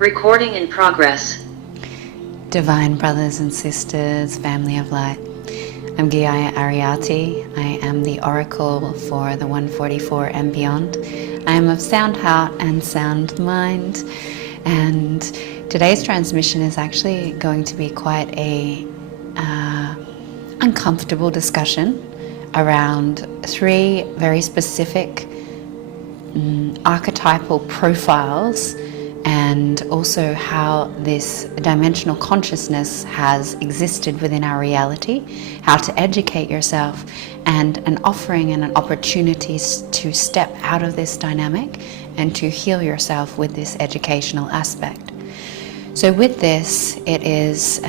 Recording in progress. Divine brothers and sisters, family of light. I'm Giaya Ariati. I am the oracle for the 144 and beyond. I am of sound heart and sound mind. And today's transmission is actually going to be quite a uncomfortable discussion around three very specific archetypal profiles, and also how this dimensional consciousness has existed within our reality, how to educate yourself, and an offering and an opportunity to step out of this dynamic and to heal yourself with this educational aspect. So with this, it is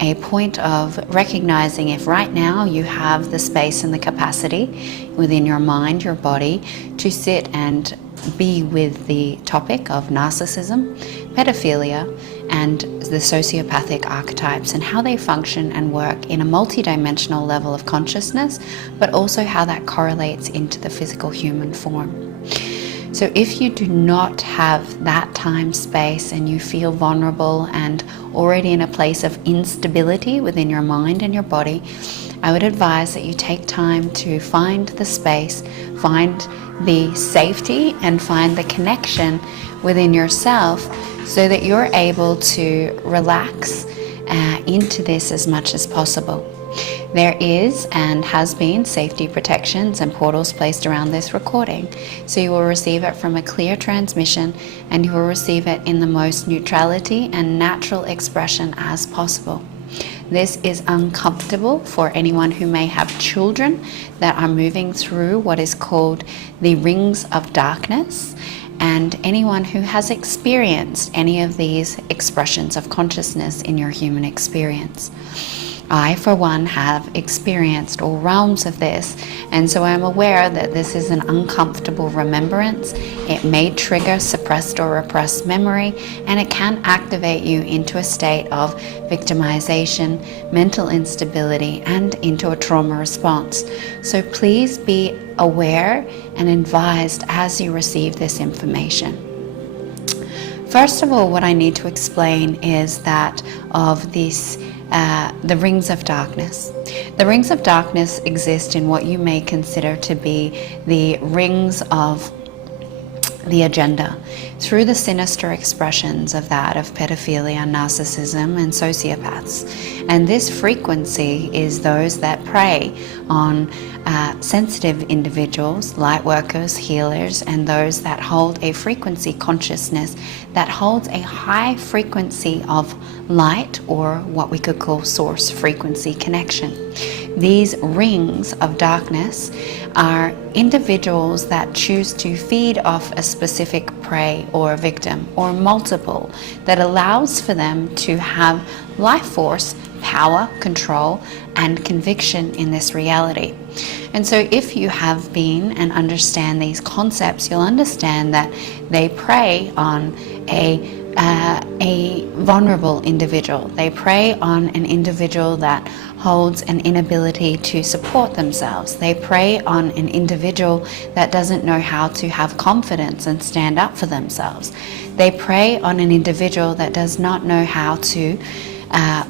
a point of recognizing if right now you have the space and the capacity within your mind, your body, to sit and be with the topic of narcissism, pedophilia, and the sociopathic archetypes, and how they function and work in a multidimensional level of consciousness, but also how that correlates into the physical human form. So if you do not have that time space and you feel vulnerable and already in a place of instability within your mind and your body, I would advise that you take time to find the space, find the safety, and find the connection within yourself so that you're able to relax into this as much as possible. There is and has been safety protections and portals placed around this recording, so you will receive it from a clear transmission, and you will receive it in the most neutrality and natural expression as possible. This is uncomfortable for anyone who may have children that are moving through what is called the rings of darkness, and anyone who has experienced any of these expressions of consciousness in your human experience. I, for one, have experienced all realms of this, and so I'm aware that this is an uncomfortable remembrance. It may trigger suppressed or repressed memory, and it can activate you into a state of victimization, mental instability, and into a trauma response. So please be aware and advised as you receive this information. First of all, what I need to explain is that of this the rings of darkness. The rings of darkness exist in what you may consider to be the rings of the agenda, through the sinister expressions of that of pedophilia, narcissism, and sociopaths. And this frequency is those that prey on sensitive individuals, light workers, healers, and those that hold a frequency consciousness that holds a high frequency of light, or what we could call source frequency connection. These rings of darkness are individuals that choose to feed off a specific prey or victim, or multiple, that allows for them to have life force, power, control, and conviction in this reality. And so if you have been and understand these concepts, you'll understand that they prey on a vulnerable individual. They prey on an individual that holds an inability to support themselves. They prey on an individual that doesn't know how to have confidence and stand up for themselves. They prey on an individual that does not know how to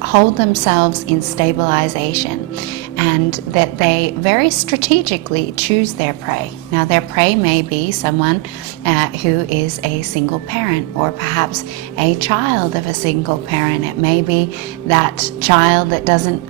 hold themselves in stabilization, and that they very strategically choose their prey. Now, their prey may be someone who is a single parent, or perhaps a child of a single parent. It may be that child that doesn't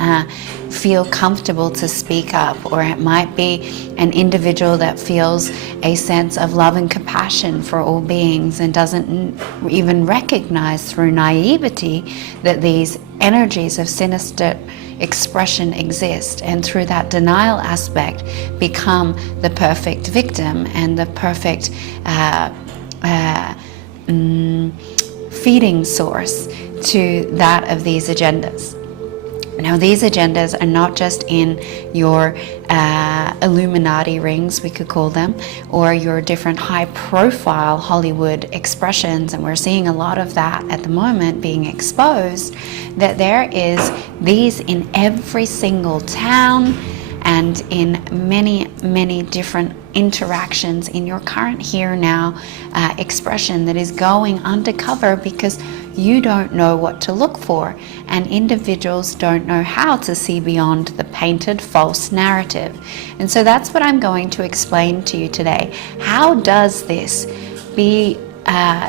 feel comfortable to speak up, or it might be an individual that feels a sense of love and compassion for all beings and doesn't even recognize through naivety that these energies of sinister expression exist, and through that denial aspect become the perfect victim and the perfect feeding source to that of these agendas. Now, these agendas are not just in your Illuminati rings, we could call them, or your different high-profile Hollywood expressions, and we're seeing a lot of that at the moment being exposed, that there is these in every single town, and in many, many different interactions in your current here now expression that is going undercover because you don't know what to look for, and individuals don't know how to see beyond the painted false narrative. And so that's what I'm going to explain to you today. How does this be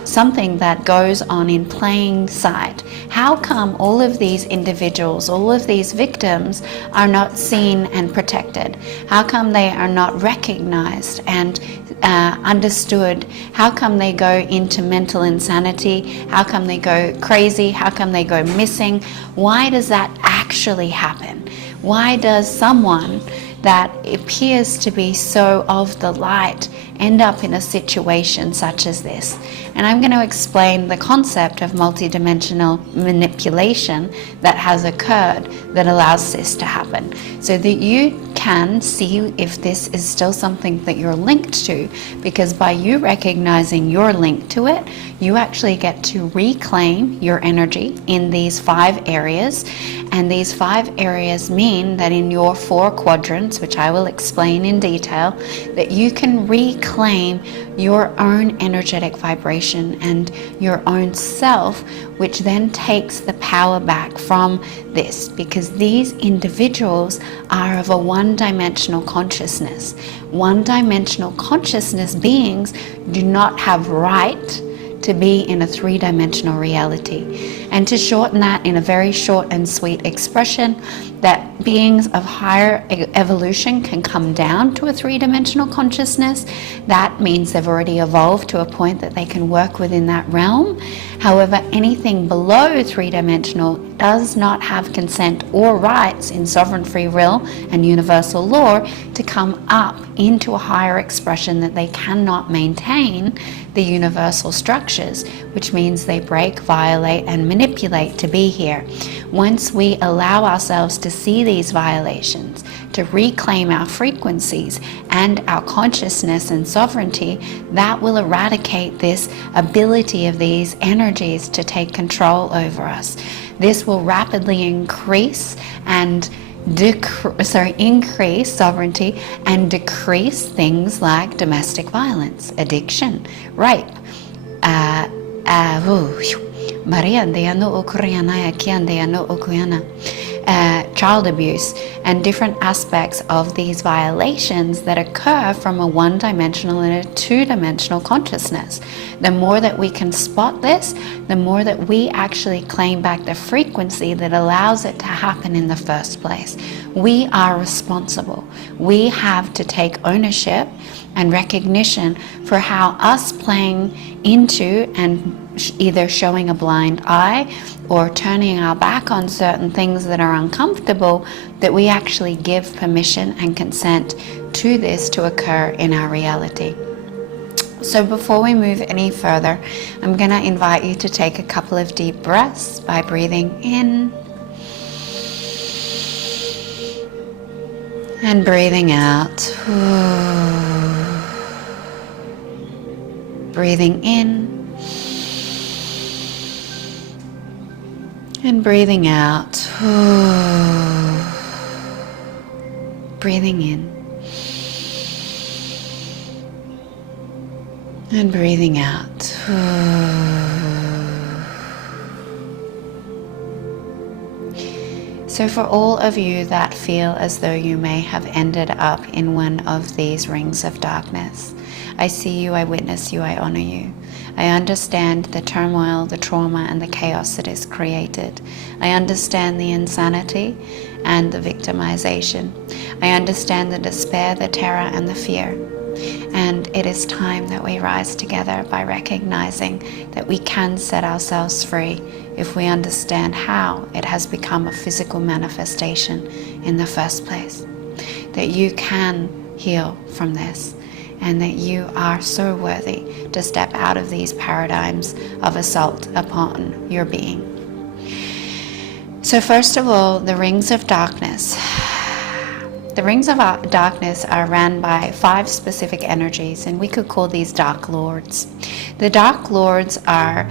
something that goes on in plain sight? How come all of these individuals, all of these victims are not seen and protected? How come they are not recognized and understood? How come they go into mental insanity? How come they go crazy? How come they go missing? Why does that actually happen? Why does someone that appears to be so of the light end up in a situation such as this? And I'm going to explain the concept of multidimensional manipulation that has occurred that allows this to happen, so that you can see if this is still something that you're linked to, because by you recognizing your link to it, you actually get to reclaim your energy in these 5 areas. And these 5 areas mean that in your 4 quadrants, which I will explain in detail, that you can reclaim your own energetic vibration and your own self, which then takes the power back from this, because these individuals are of a one-dimensional consciousness. One-dimensional consciousness beings do not have right to be in a 3-dimensional reality. And to shorten that in a very short and sweet expression, that beings of higher evolution can come down to a 3-dimensional consciousness. That means they've already evolved to a point that they can work within that realm. However, anything below 3-dimensional does not have consent or rights in sovereign free will and universal law to come up into a higher expression that they cannot maintain the universal structures, which means they break, violate, and manipulate to be here. Once we allow ourselves to see these violations, to reclaim our frequencies and our consciousness and sovereignty, that will eradicate this ability of these energies to take control over us. This will rapidly increase and increase sovereignty and decrease things like domestic violence, addiction, rape, child abuse, and different aspects of these violations that occur from a one-dimensional and a two-dimensional consciousness. The more that we can spot this, the more that we actually claim back the frequency that allows it to happen in the first place. We are responsible. We have to take ownership and recognition for how us playing into and either showing a blind eye or turning our back on certain things that are uncomfortable, that we actually give permission and consent to this to occur in our reality. So before we move any further, I'm going to invite you to take a couple of deep breaths by breathing in and breathing out. Breathing in and breathing out. Breathing in and breathing out. So for all of you that feel as though you may have ended up in one of these rings of darkness, I see you, I witness you, I honor you. I understand the turmoil, the trauma, and the chaos that is created. I understand the insanity and the victimization. I understand the despair, the terror, and the fear. And it is time that we rise together by recognizing that we can set ourselves free if we understand how it has become a physical manifestation in the first place. That you can heal from this, and that you are so worthy to step out of these paradigms of assault upon your being. So first of all, the rings of darkness. The rings of darkness are ran by 5 specific energies, and we could call these dark lords. The dark lords are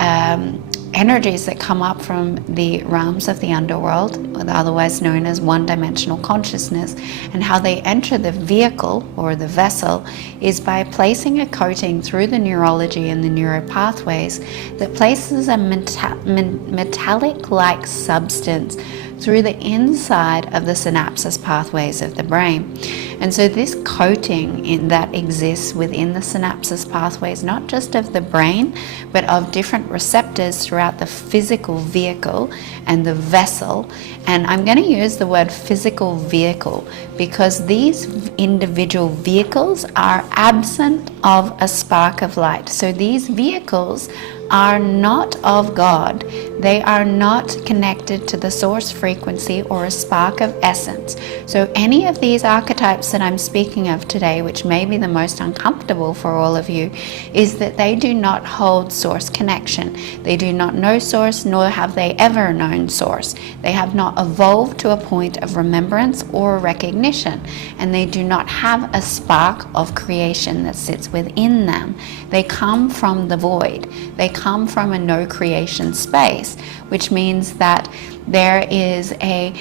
energies that come up from the realms of the underworld, otherwise known as one-dimensional consciousness, and how they enter the vehicle or the vessel is by placing a coating through the neurology and the neural pathways that places a metallic-like substance through the inside of the synapses pathways of the brain. And so this coating that exists within the synapses pathways, not just of the brain, but of different receptors throughout the physical vehicle and the vessel. And I'm going to use the word physical vehicle because these individual vehicles are absent of a spark of light. So these vehicles are not of God. They are not connected to the source frequency or a spark of essence. So any of these archetypes that I'm speaking of today, which may be the most uncomfortable for all of you, is that they do not hold source connection. They do not know source, nor have they ever known source. They have not evolved to a point of remembrance or recognition, and they do not have a spark of creation that sits within them. They come from the void. They come from a no creation space, which means that there is a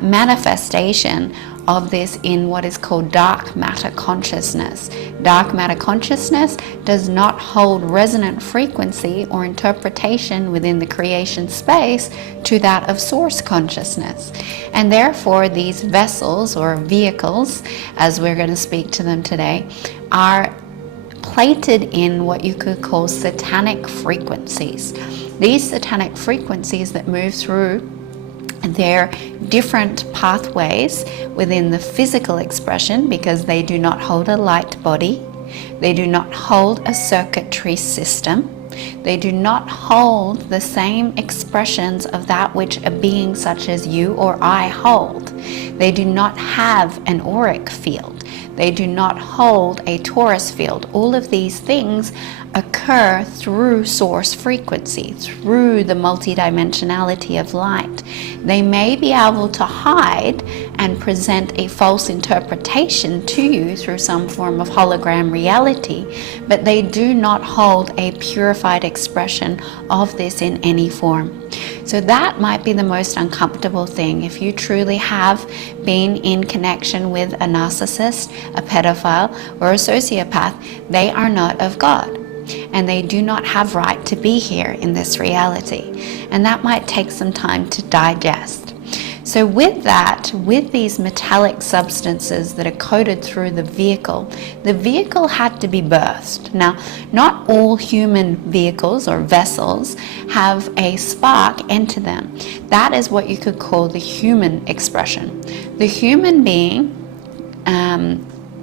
manifestation of this in what is called dark matter consciousness. Dark matter consciousness does not hold resonant frequency or interpretation within the creation space to that of source consciousness. And therefore these vessels or vehicles, as we're going to speak to them today, are plated in what you could call satanic frequencies. These satanic frequencies that move through their different pathways within the physical expression, because they do not hold a light body, they do not hold a circuitry system, they do not hold the same expressions of that which a being such as you or I hold. They do not have an auric field. They do not hold a torus field. All of these things occur through source frequency, through the multidimensionality of light. They may be able to hide and present a false interpretation to you through some form of hologram reality, but they do not hold a purified expression of this in any form. So that might be the most uncomfortable thing. If you truly have been in connection with a narcissist, a pedophile, or a sociopath, they are not of God. And they do not have right to be here in this reality. And that might take some time to digest. So with that, with these metallic substances that are coated through the vehicle had to be birthed. Now, not all human vehicles or vessels have a spark enter them. That is what you could call the human expression. The human being,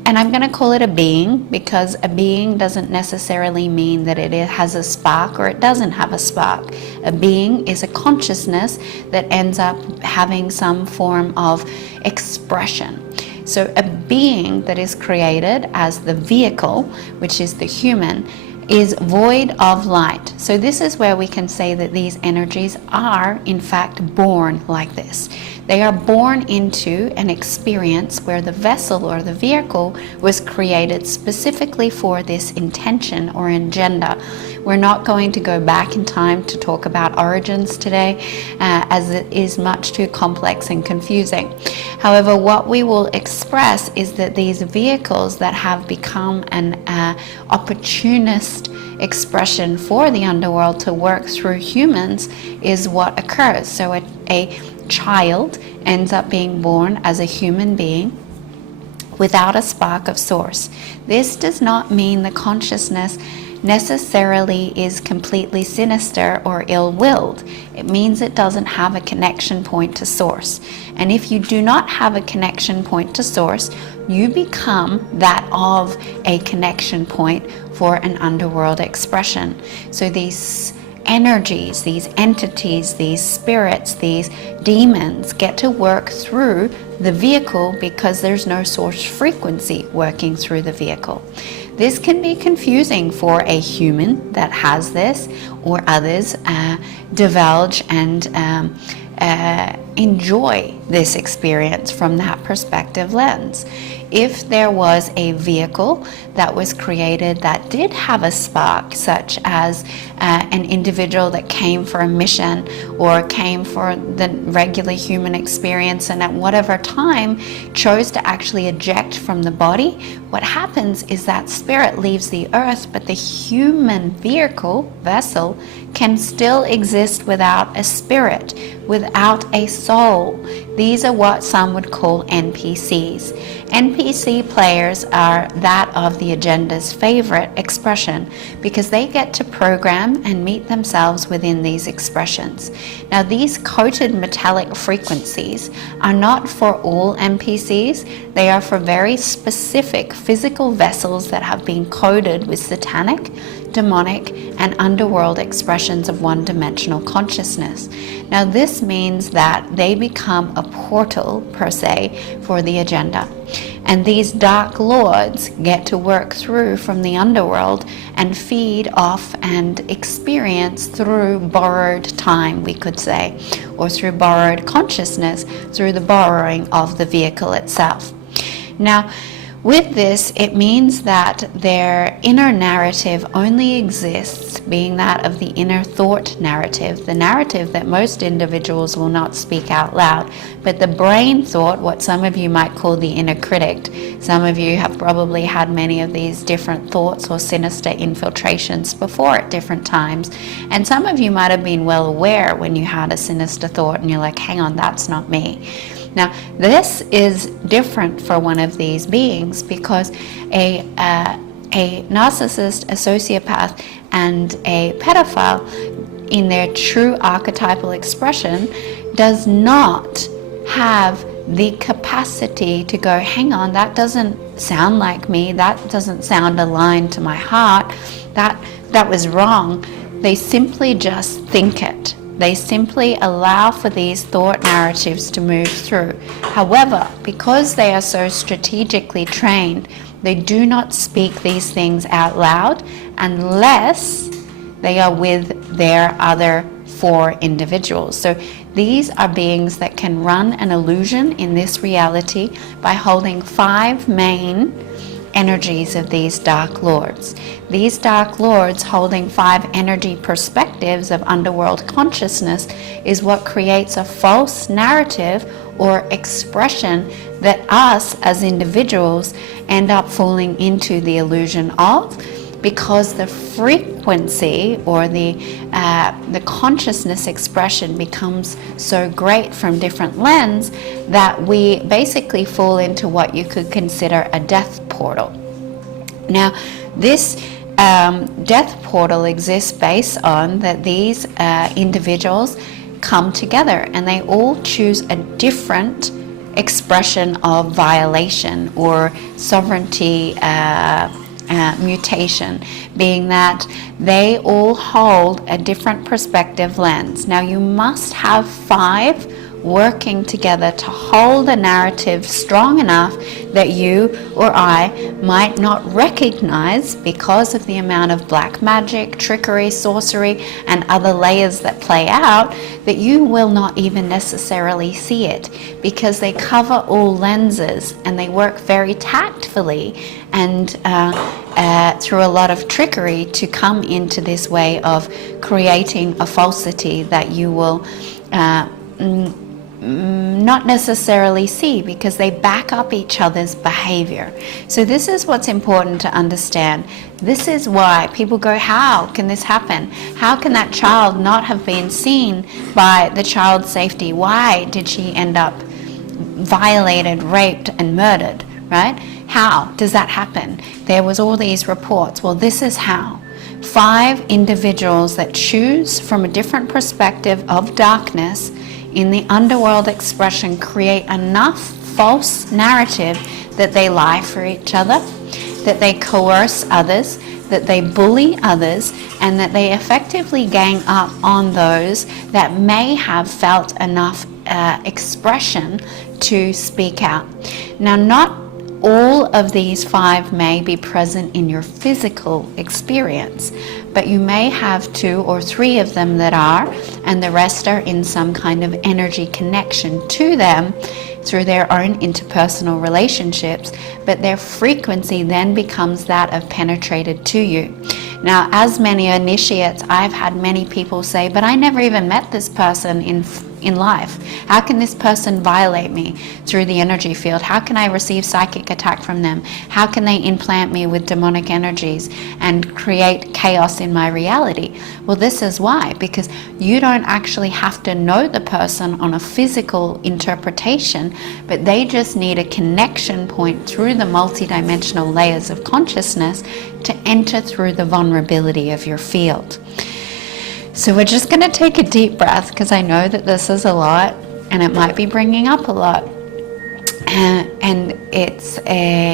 and I'm going to call it a being because a being doesn't necessarily mean that it has a spark or it doesn't have a spark. A being is a consciousness that ends up having some form of expression. So a being that is created as the vehicle, which is the human, is void of light. So this is where we can say that these energies are in fact born like this. They are born into an experience where the vessel or the vehicle was created specifically for this intention or agenda. We're not going to go back in time to talk about origins today, as it is much too complex and confusing. However, what we will express is that these vehicles that have become an opportunist expression for the underworld to work through humans is what occurs. So a child ends up being born as a human being without a spark of source. This does not mean the consciousness necessarily is completely sinister or ill-willed. It means it doesn't have a connection point to source. And if you do not have a connection point to source, you become that of a connection point for an underworld expression. So these energies, these entities, these spirits, these demons get to work through the vehicle because there's no source frequency working through the vehicle. This can be confusing for a human that has this, or others divulge and enjoy this experience from that perspective lens. If there was a vehicle that was created that did have a spark, such as an individual that came for a mission or came for the regular human experience and at whatever time chose to actually eject from the body, what happens is that spirit leaves the earth, but the human vessel, can still exist without a spirit, without a soul. These are what some would call NPCs. NPC players are that of the agenda's favorite expression because they get to program and meet themselves within these expressions. Now, these coated metallic frequencies are not for all NPCs. They are for very specific physical vessels that have been coded with satanic, demonic, and underworld expressions of one-dimensional consciousness. Now, this means that they become a portal, per se, for the agenda. And these dark lords get to work through from the underworld and feed off and experience through borrowed time, we could say, or through borrowed consciousness, through the borrowing of the vehicle itself. Now, with this, it means that their inner narrative only exists, being that of the inner thought narrative, the narrative that most individuals will not speak out loud, but the brain thought, what some of you might call the inner critic. Some of you have probably had many of these different thoughts or sinister infiltrations before at different times, and some of you might have been well aware when you had a sinister thought and you're like, hang on, that's not me. Now, this is different for one of these beings because a narcissist, a sociopath, and a pedophile in their true archetypal expression does not have the capacity to go, hang on, that doesn't sound like me, that doesn't sound aligned to my heart, that was wrong. They simply just think it. They simply allow for these thought narratives to move through. However, because they are so strategically trained, they do not speak these things out loud unless they are with their other 4 individuals. So these are beings that can run an illusion in this reality by holding 5 main energies of these dark lords. These dark lords holding 5 energy perspectives of underworld consciousness is what creates a false narrative or expression that us as individuals end up falling into the illusion of, because the frequency or the consciousness expression becomes so great from different lens that we basically fall into what you could consider a death portal. Now, this death portal exists based on that these individuals come together and they all choose a different expression of violation or sovereignty mutation, being that they all hold a different perspective lens. Now, you must have 5 working together to hold a narrative strong enough that you or I might not recognize because of the amount of black magic, trickery, sorcery, and other layers that play out, that you will not even necessarily see it because they cover all lenses and they work very tactfully and through a lot of trickery to come into this way of creating a falsity that you will not necessarily see because they back up each other's behavior. So this is what's important to understand. This is why people go, how can this happen? How can that child not have been seen by the child safety? Why did she end up violated, raped, and murdered, right? How does that happen? There was all these reports. Well, this is how. 5 individuals that choose from a different perspective of darkness in the underworld expression create enough false narrative that they lie for each other, that they coerce others, that they bully others, and that they effectively gang up on those that may have felt enough expression to speak out. Now, not all of these 5 may be present in your physical experience, but you may have 2 or 3 of them that are, and the rest are in some kind of energy connection to them through their own interpersonal relationships, but their frequency then becomes that of penetrated to you. Now, as many initiates, I've had many people say, but I never even met this person in life. How can this person violate me through the energy field? How can I receive psychic attack from them? How can they implant me with demonic energies and create chaos in my reality? Well, this is why, because you don't actually have to know the person on a physical interpretation, but they just need a connection point through the multidimensional layers of consciousness to enter through the vulnerability of your field. So we're just going to take a deep breath, because I know that this is a lot and it might be bringing up a lot. And it's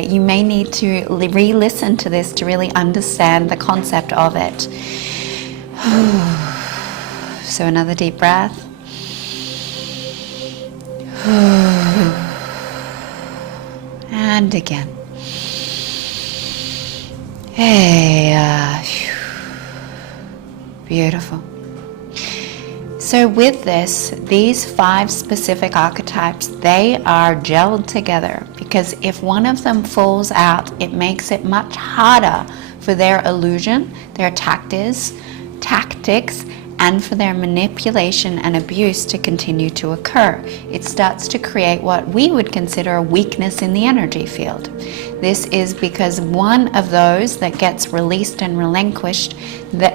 you may need to re-listen to this to really understand the concept of it. So another deep breath. And again. Hey, beautiful. So with this, these 5 specific archetypes, they are gelled together, because if one of them falls out, it makes it much harder for their illusion, their tactics, and for their manipulation and abuse to continue to occur. It starts to create what we would consider a weakness in the energy field. This is because one of those that gets released and relinquished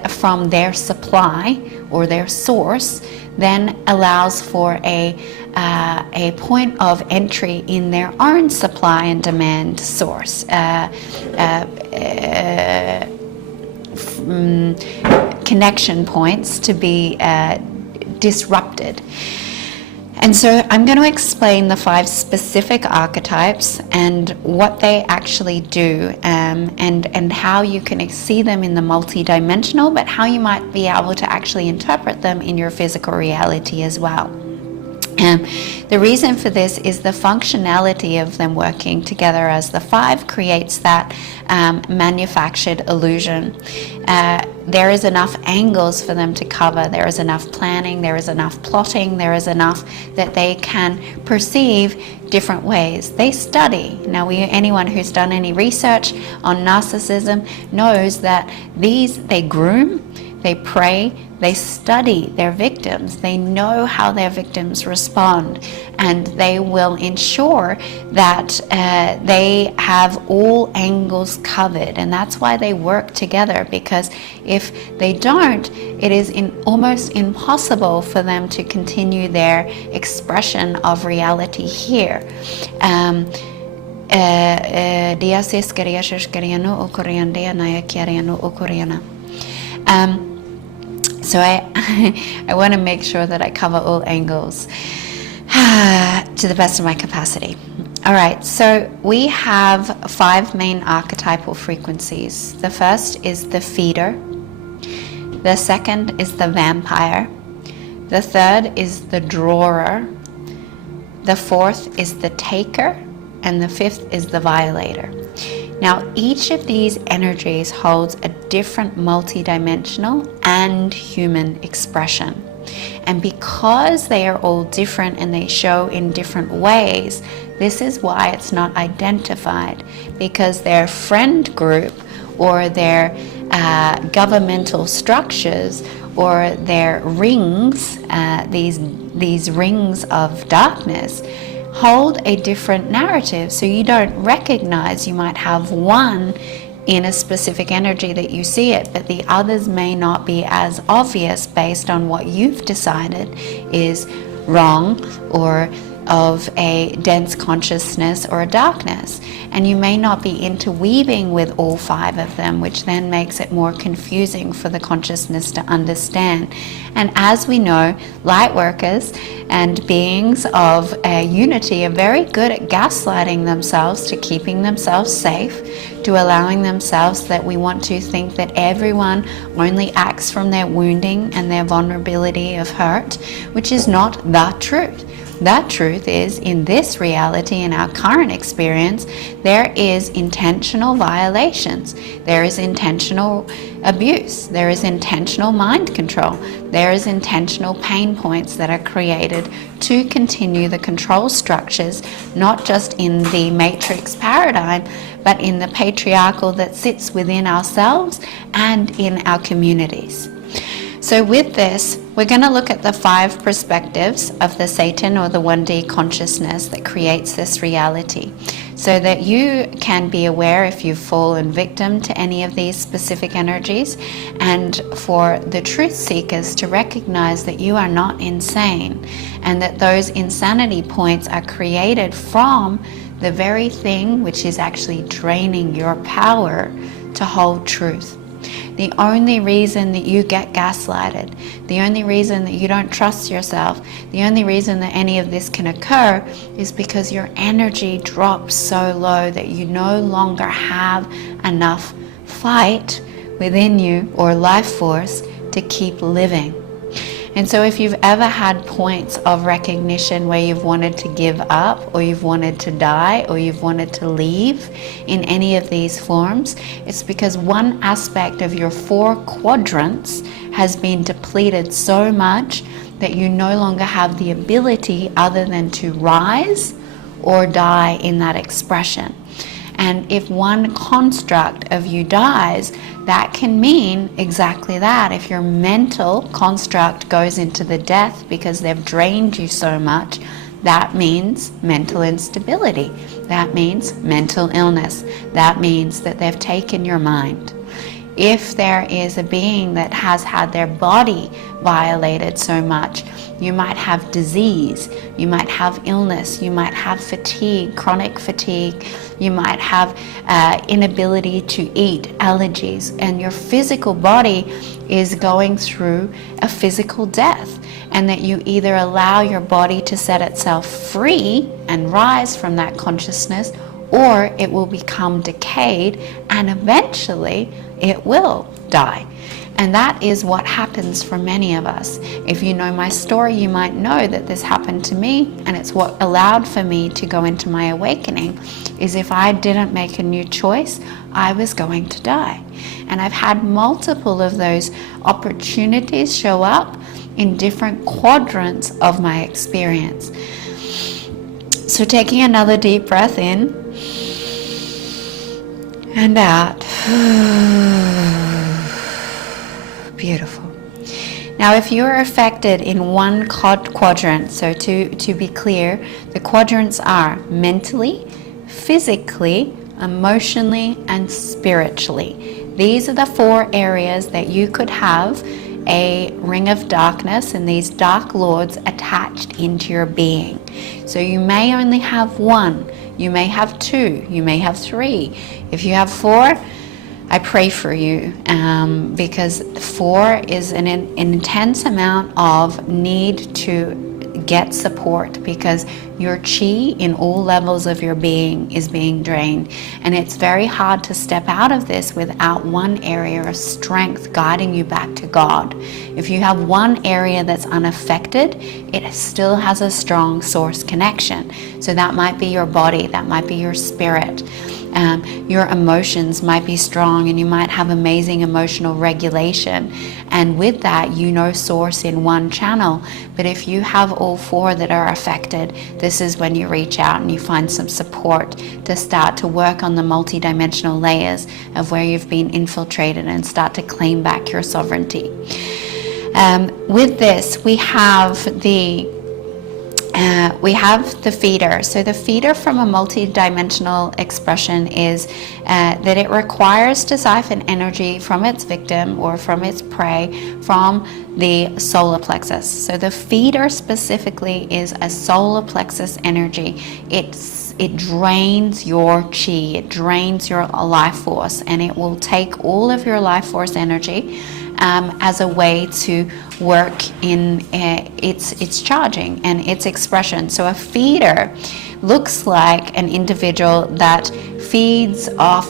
from their supply or their source then allows for a point of entry in their own supply and demand source. Connection points to be disrupted. And so I'm going to explain the 5 specific archetypes and what they actually do, and how you can see them in the multidimensional, but how you might be able to actually interpret them in your physical reality as well. The reason for this is the functionality of them working together as the 5 creates that manufactured illusion. There is enough angles for them to cover, there is enough planning, there is enough plotting, there is enough that they can perceive different ways. They study. Now, anyone who's done any research on narcissism knows that they groom, they prey, they study their victims. They know how their victims respond, and they will ensure that they have all angles covered. And that's why they work together, because if they don't, it is almost impossible for them to continue their expression of reality here. So I want to make sure that I cover all angles to the best of my capacity. All right, so we have 5 main archetypal frequencies. The first is the feeder. The second is the vampire. The third is the drawer. The fourth is the taker. And the fifth is the violator. Now, each of these energies holds a different multidimensional and human expression. And because they are all different and they show in different ways, this is why it's not identified, because their friend group or their governmental structures or their rings, these rings of darkness, hold a different narrative. So you don't recognize, you might have one in a specific energy that you see it, but the others may not be as obvious based on what you've decided is wrong or of a dense consciousness or a darkness. And you may not be interweaving with all 5 of them, which then makes it more confusing for the consciousness to understand. And as we know, light workers and beings of unity are very good at gaslighting themselves, to keeping themselves safe, to allowing themselves that we want to think that everyone only acts from their wounding and their vulnerability of hurt, which is not the truth. That truth is, in this reality, in our current experience, there is intentional violations. There is intentional abuse. There is intentional mind control. There is intentional pain points that are created to continue the control structures, not just in the matrix paradigm, but in the patriarchal that sits within ourselves and in our communities. So with this, we're going to look at the 5 perspectives of the Satan or the 1D consciousness that creates this reality, so that you can be aware if you've fallen victim to any of these specific energies, and for the truth seekers to recognize that you are not insane, and that those insanity points are created from the very thing which is actually draining your power to hold truth. The only reason that you get gaslighted, the only reason that you don't trust yourself, the only reason that any of this can occur is because your energy drops so low that you no longer have enough fight within you or life force to keep living. And so if you've ever had points of recognition where you've wanted to give up, or you've wanted to die, or you've wanted to leave in any of these forms, it's because one aspect of your 4 quadrants has been depleted so much that you no longer have the ability other than to rise or die in that expression. And if one construct of you dies, that can mean exactly that. If your mental construct goes into the death because they've drained you so much, that means mental instability. That means mental illness. That means that they've taken your mind. If there is a being that has had their body violated so much, you might have disease, you might have illness, you might have fatigue, chronic fatigue, you might have inability to eat, allergies, and your physical body is going through a physical death, and that you either allow your body to set itself free and rise from that consciousness, or it will become decayed and eventually it will die. And that is what happens for many of us. If you know my story, you might know that this happened to me, and it's what allowed for me to go into my awakening, is if I didn't make a new choice, I was going to die. And I've had multiple of those opportunities show up in different quadrants of my experience. So taking another deep breath in and out. Beautiful. Now, if you are affected in one quadrant, so to be clear, the quadrants are mentally, physically, emotionally, and spiritually. These are the 4 areas that you could have a ring of darkness and these dark lords attached into your being. So you may only have 1, you may have 2, you may have 3. If you have 4, I pray for you, because 4 is an intense amount of need to get support, because your chi in all levels of your being is being drained, and it's very hard to step out of this without one area of strength guiding you back to God. If you have one area that's unaffected, it still has a strong source connection. So that might be your body, that might be your spirit. Your emotions might be strong, and you might have amazing emotional regulation, and with that you know source in one channel. But if you have all 4 that are affected, this is when you reach out and you find some support to start to work on the multidimensional layers of where you've been infiltrated and start to claim back your sovereignty. With this, we have the feeder. So the feeder from a multi-dimensional expression is that it requires to siphon energy from its victim or from its prey from the solar plexus. So the feeder specifically is a solar plexus energy. It drains your chi, it drains your life force, and it will take all of your life force energy as a way to work in its charging and its expression. So a feeder looks like an individual that feeds off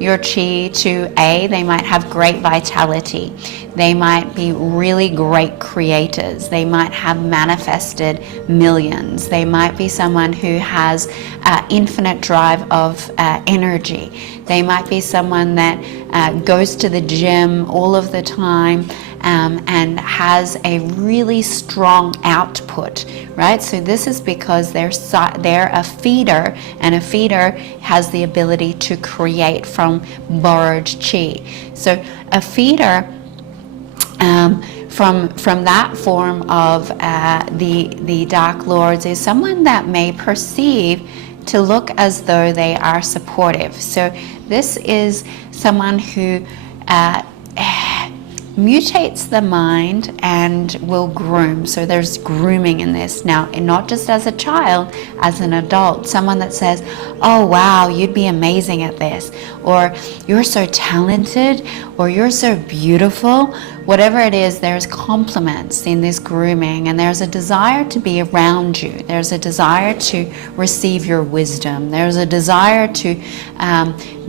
your chi to they might have great vitality. They might be really great creators. They might have manifested millions. They might be someone who has infinite drive of energy. They might be someone that goes to the gym all of the time and has a really strong output, right? So this is because they're a feeder, and a feeder has the ability to create from borrowed chi. So a feeder, from that form of the Dark Lords, is someone that may perceive to look as though they are supportive. So this is someone who mutates the mind and will groom. So there's grooming in this. Now, and not just as a child, as an adult, someone that says, oh wow, you'd be amazing at this, or you're so talented, or you're so beautiful. Whatever it is, there's compliments in this grooming, and there's a desire to be around you. There's a desire to receive your wisdom. There's a desire to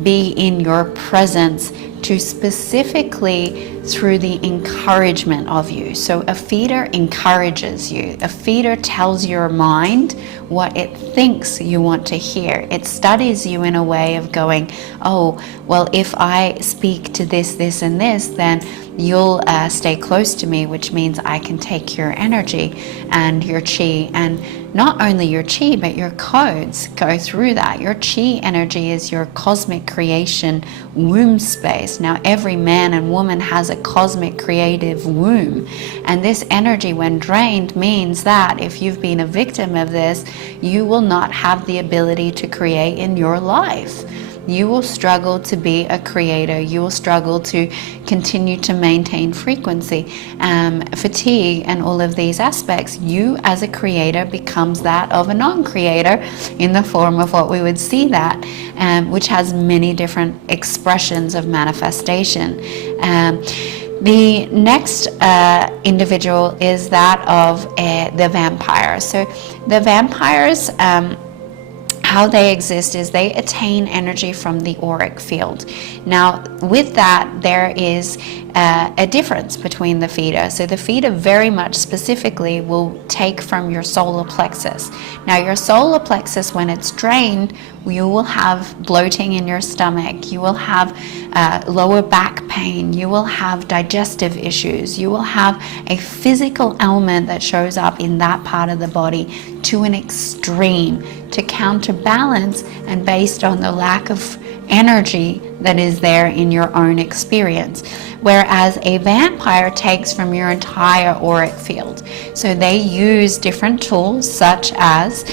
be in your presence, to specifically through the encouragement of you. So a feeder encourages you. A feeder tells your mind what it thinks you want to hear. It studies you in a way of going, oh, well, if I speak to this, this, and this, then you'll stay close to me, which means I can take your energy and your chi, and not only your chi, but your codes go through that. Your chi energy is your cosmic creation womb space. Now, every man and woman has a cosmic creative womb, and this energy, when drained, means that if you've been a victim of this, you will not have the ability to create in your life. You will struggle to be a creator. You will struggle to continue to maintain frequency, fatigue, and all of these aspects. You as a creator becomes that of a non-creator in the form of what we would see that, which has many different expressions of manifestation. The next individual is that of the vampire. So the vampires, how they exist is they attain energy from the auric field. Now, with that, there is a difference between the feeder. So the feeder very much specifically will take from your solar plexus. Now, your solar plexus, when it's drained, you will have bloating in your stomach, you will have lower back pain, you will have digestive issues, you will have a physical ailment that shows up in that part of the body to an extreme, to counterbalance and based on the lack of energy that is there in your own experience. Whereas a vampire takes from your entire auric field. So they use different tools such as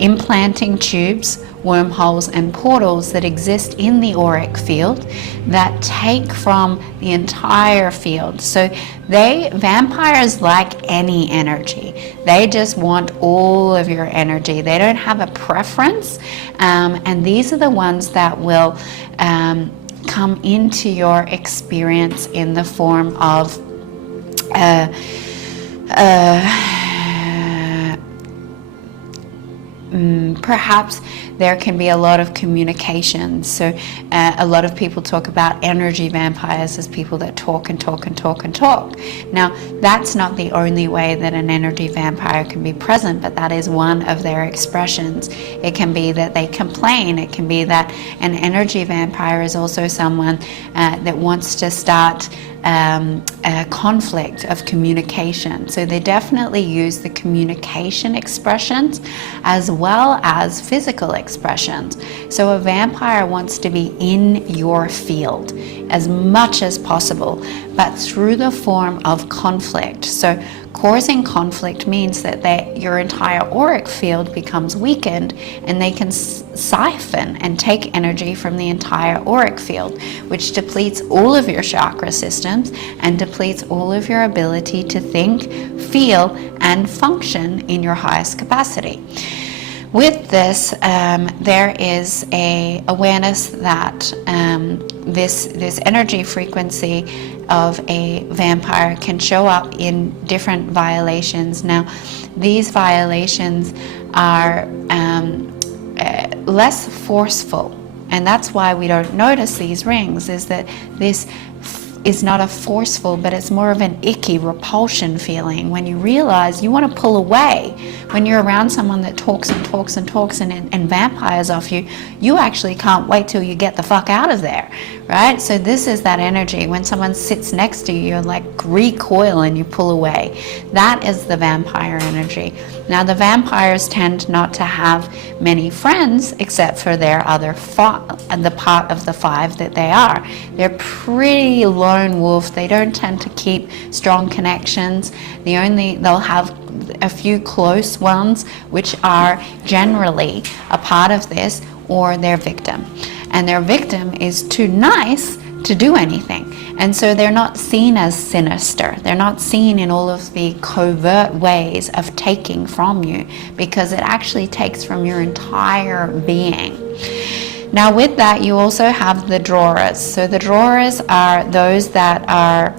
implanting tubes, wormholes, and portals that exist in the auric field that take from the entire field. So vampires like any energy. They just want all of your energy. They don't have a preference, and these are the ones that will come into your experience in the form of perhaps there can be a lot of communication. So a lot of people talk about energy vampires as people that talk and talk and talk and talk. Now, that's not the only way that an energy vampire can be present, but that is one of their expressions. It can be that they complain. It can be that an energy vampire is also someone that wants to start a conflict of communication. So they definitely use the communication expressions as well as physical expressions. So a vampire wants to be in your field as much as possible, but through the form of conflict. So causing conflict means that your entire auric field becomes weakened, and they can siphon and take energy from the entire auric field, which depletes all of your chakra systems and depletes all of your ability to think, feel, and function in your highest capacity. With this, there is a awareness that this energy frequency of a vampire can show up in different violations. Now, these violations are less forceful, and that's why we don't notice these rings, is that this is not a forceful, but it's more of an icky repulsion feeling when you realize you want to pull away. When you're around someone that talks and talks and talks and vampires off you, you actually can't wait till you get the fuck out of there, right? So this is that energy. When someone sits next to you, you're like recoil and you pull away. That is the vampire energy. Now the vampires tend not to have many friends except for their other the part of the 5 that they are. They're pretty lone wolf. They don't tend to keep strong connections. They'll have a few close ones, which are generally a part of this, or their victim. And their victim is too nice to do anything. And so they're not seen as sinister. They're not seen in all of the covert ways of taking from you, because it actually takes from your entire being. Now with that, you also have the drawers. So the drawers are those that are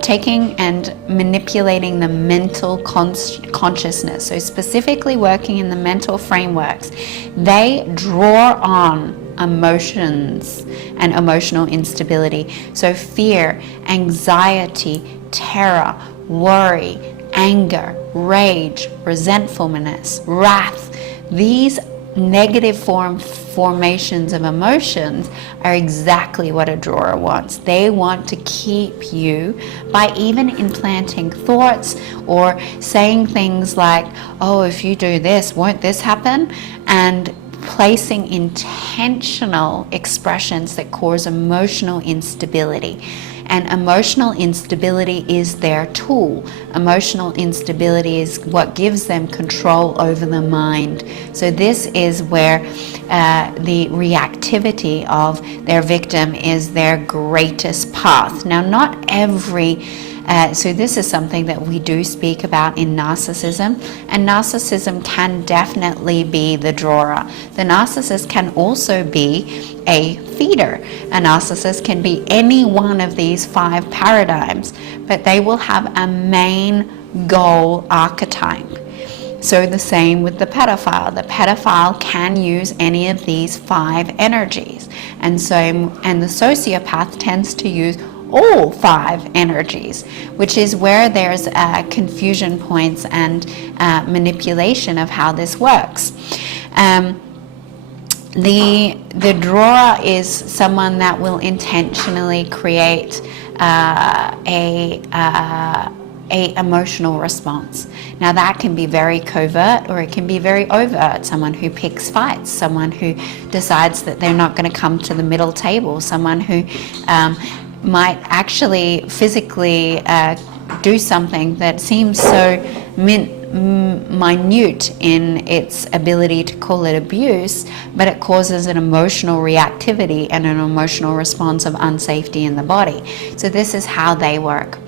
taking and manipulating the mental consciousness. So specifically working in the mental frameworks, they draw on emotions and emotional instability. So fear, anxiety, terror, worry, anger, rage, resentfulness, wrath. These negative formations of emotions are exactly what a drawer wants. They want to keep you, by even implanting thoughts or saying things like, oh, if you do this, won't this happen? And placing intentional expressions that cause emotional instability. And emotional instability is their tool. Emotional instability is what gives them control over the mind. So this is where the reactivity of their victim is their greatest path. Now, not every so this is something that we do speak about in narcissism, and narcissism can definitely be the drawer. The narcissist can also be a feeder. A narcissist can be any one of these 5 paradigms, but they will have a main goal archetype. So the same with the pedophile. The pedophile can use any of these 5 energies, and the sociopath tends to use all 5 energies, which is where there's confusion points and manipulation of how this works. The drawer is someone that will intentionally create a emotional response. Now that can be very covert or it can be very overt. Someone who picks fights, someone who decides that they're not going to come to the middle table, someone who might actually physically do something that seems so minute in its ability to call it abuse, but it causes an emotional reactivity and an emotional response of unsafety in the body. So this is how they work.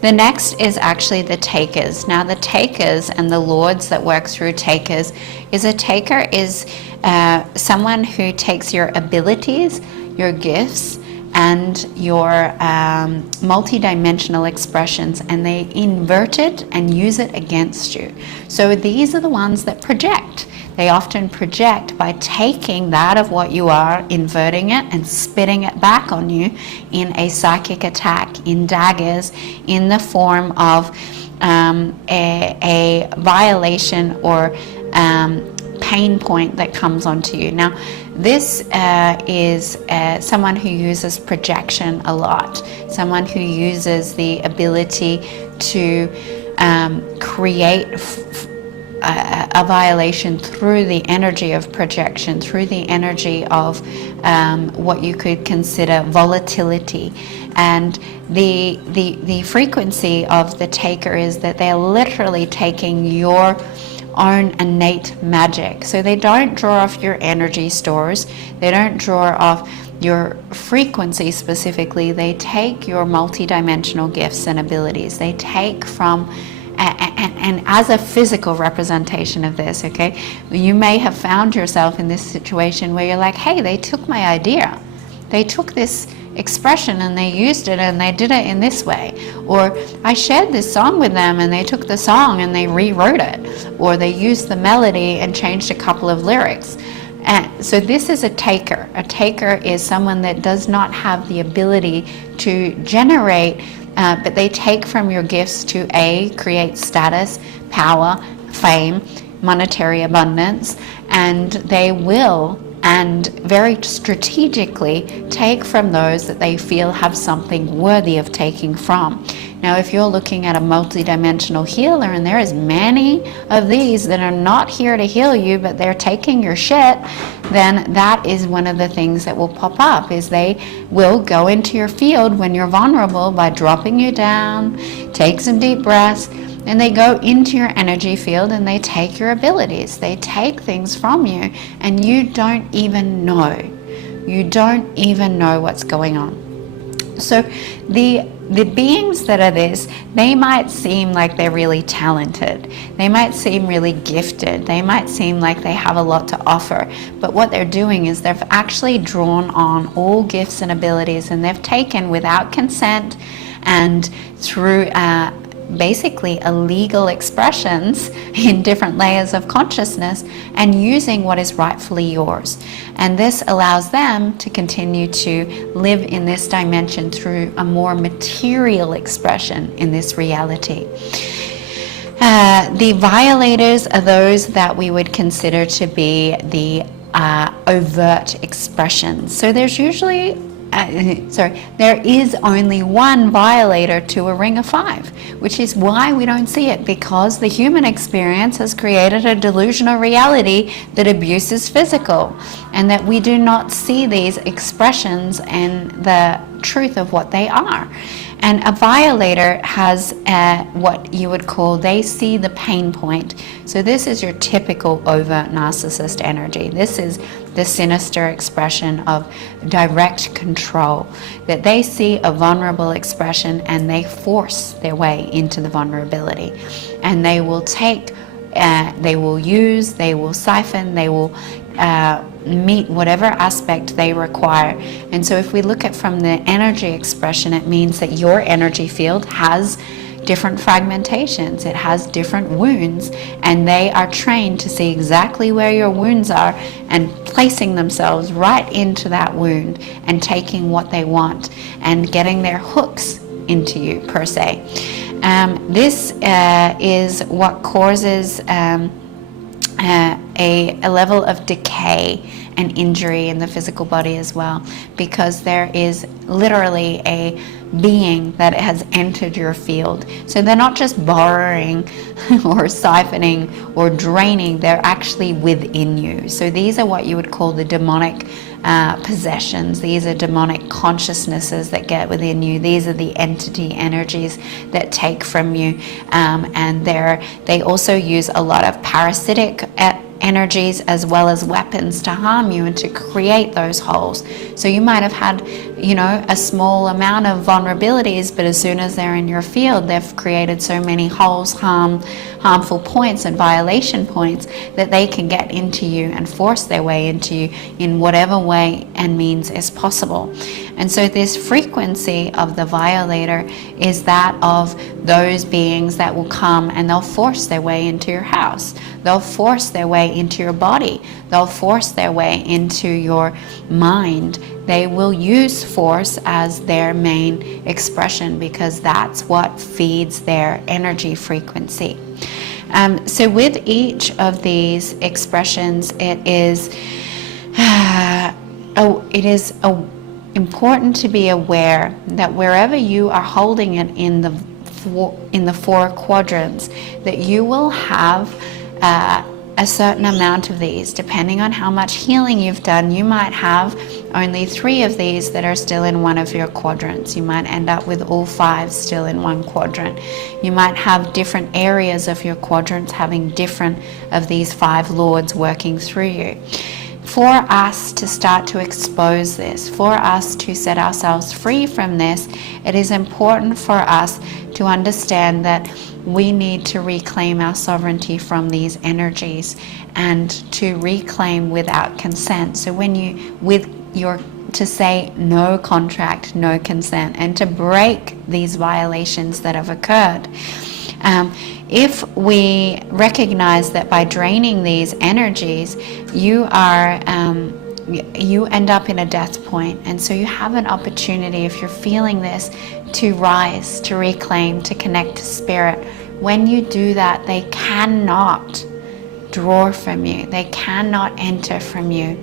The next is actually the takers. Now the takers and the lords that work through takers is a taker is someone who takes your abilities, your gifts, and your multidimensional expressions, and they invert it and use it against you. So these are the ones that project. They often project by taking that of what you are, inverting it and spitting it back on you in a psychic attack, in daggers, in the form of a violation or pain point that comes onto you. Now, this is someone who uses projection a lot, someone who uses the ability to create a violation through the energy of projection, through the energy of what you could consider volatility. And the frequency of the taker is that they're literally taking your own innate magic. So they don't draw off your energy stores, they don't draw off your frequency specifically, they take your multidimensional gifts and abilities. They take from, and as a physical representation of this, okay, you may have found yourself in this situation where you're like, hey, they took my idea, they took this expression and they used it and they did it in this way, or I shared this song with them and they took the song and they rewrote it, or they used the melody and changed a couple of lyrics. So this is a taker. A taker is someone that does not have the ability to generate, but they take from your gifts to create status, power, fame, monetary abundance, and they will, and very strategically, take from those that they feel have something worthy of taking from. Now, if you're looking at a multidimensional healer, and there is many of these that are not here to heal you, but they're taking your shit, then that is one of the things that will pop up, is they will go into your field when you're vulnerable by dropping you down, take some deep breaths, and they go into your energy field and they take your abilities. They take things from you, and you don't even know. You don't even know what's going on. So the beings that are this, they might seem like they're really talented. They might seem really gifted. They might seem like they have a lot to offer. But what they're doing is they've actually drawn on all gifts and abilities, and they've taken without consent and through basically illegal expressions in different layers of consciousness, and using what is rightfully yours. And this allows them to continue to live in this dimension through a more material expression in this reality. The violators are those that we would consider to be the overt expressions. So there's usually there is only one violator to a ring of 5, which is why we don't see it, because the human experience has created a delusional reality that abuse is physical, and that we do not see these expressions and the truth of what they are. And a violator has what you would call, they see the pain point. So this is your typical overt narcissist energy. This is the sinister expression of direct control, that they see a vulnerable expression and they force their way into the vulnerability. And they will take, they will use, they will siphon, they will meet whatever aspect they require. And so if we look at from the energy expression, it means that your energy field has different fragmentations, it has different wounds, and they are trained to see exactly where your wounds are and placing themselves right into that wound and taking what they want and getting their hooks into you, per se. This is what causes a level of decay and injury in the physical body as well, because there is literally a being that has entered your field. So they're not just borrowing or siphoning or draining, they're actually within you. So these are what you would call the demonic possessions. These are demonic consciousnesses that get within you. These are the entity energies that take from you, and they also use a lot of parasitic energies as well as weapons to harm you and to create those holes. So you might have had, a small amount of vulnerabilities, but as soon as they're in your field, they've created so many holes, harmful points and violation points that they can get into you and force their way into you in whatever way and means is possible. And so this frequency of the violator is that of those beings that will come and they'll force their way into your house. They'll force their way into your body. They'll force their way into your mind. They will use force as their main expression because that's what feeds their energy frequency. So with each of these expressions, it is important to be aware that wherever you are holding it in the 4 quadrants, that you will have a certain amount of these. Depending on how much healing you've done, you might have only 3 of these that are still in one of your quadrants. You might end up with all 5 still in one quadrant. You might have different areas of your quadrants having different of these 5 lords working through you. For us to start to expose this, for us to set ourselves free from this, it is important for us to understand that we need to reclaim our sovereignty from these energies and to reclaim without consent. So when to say no contract, no consent, and to break these violations that have occurred. If we recognize that by draining these energies, you end up in a death point, and so you have an opportunity, if you're feeling this, to rise, to reclaim, to connect to spirit. When you do that, they cannot draw from you, they cannot enter from you.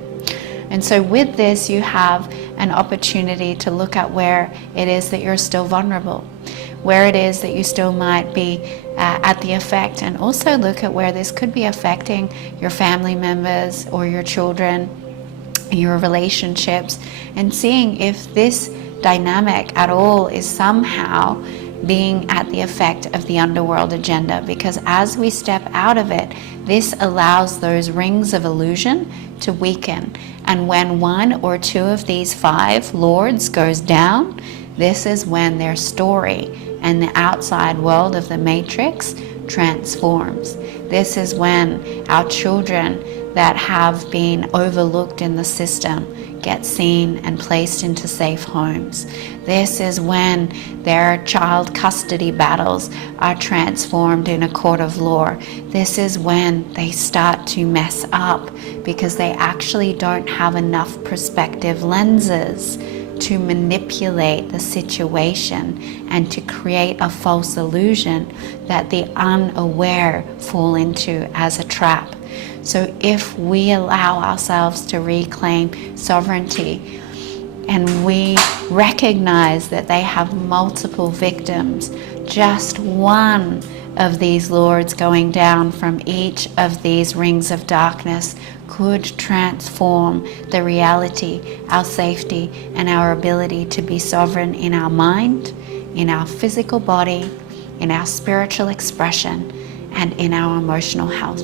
And so with this, you have an opportunity to look at where it is that you're still vulnerable, where it is that you still might be at the effect, and also look at where this could be affecting your family members or your children, your relationships, and seeing if this dynamic at all is somehow being at the effect of the underworld agenda. Because as we step out of it, this allows those rings of illusion to weaken. And when one or two of these 5 lords goes down, this is when their story and the outside world of the matrix transforms. This is when our children that have been overlooked in the system get seen and placed into safe homes. This is when their child custody battles are transformed in a court of law. This is when they start to mess up because they actually don't have enough perspective lenses to manipulate the situation and to create a false illusion that the unaware fall into as a trap. So if we allow ourselves to reclaim sovereignty and we recognize that they have multiple victims, just one of these lords going down from each of these rings of darkness could transform the reality, our safety, and our ability to be sovereign in our mind, in our physical body, in our spiritual expression, and in our emotional health.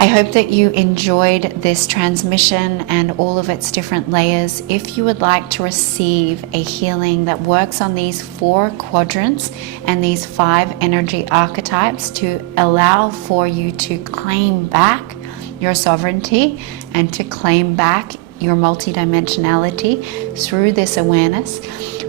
I hope that you enjoyed this transmission and all of its different layers. If you would like to receive a healing that works on these 4 quadrants and these 5 energy archetypes to allow for you to claim back your sovereignty and to claim back your multidimensionality through this awareness,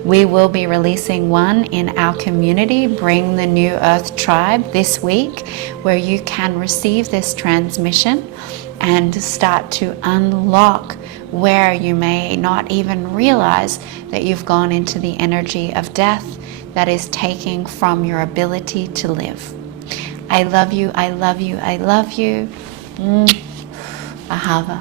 we will be releasing one in our community, Bring the New Earth Tribe, this week, where you can receive this transmission and start to unlock where you may not even realize that you've gone into the energy of death that is taking from your ability to live. I love you, I love you, I love you. Ahava.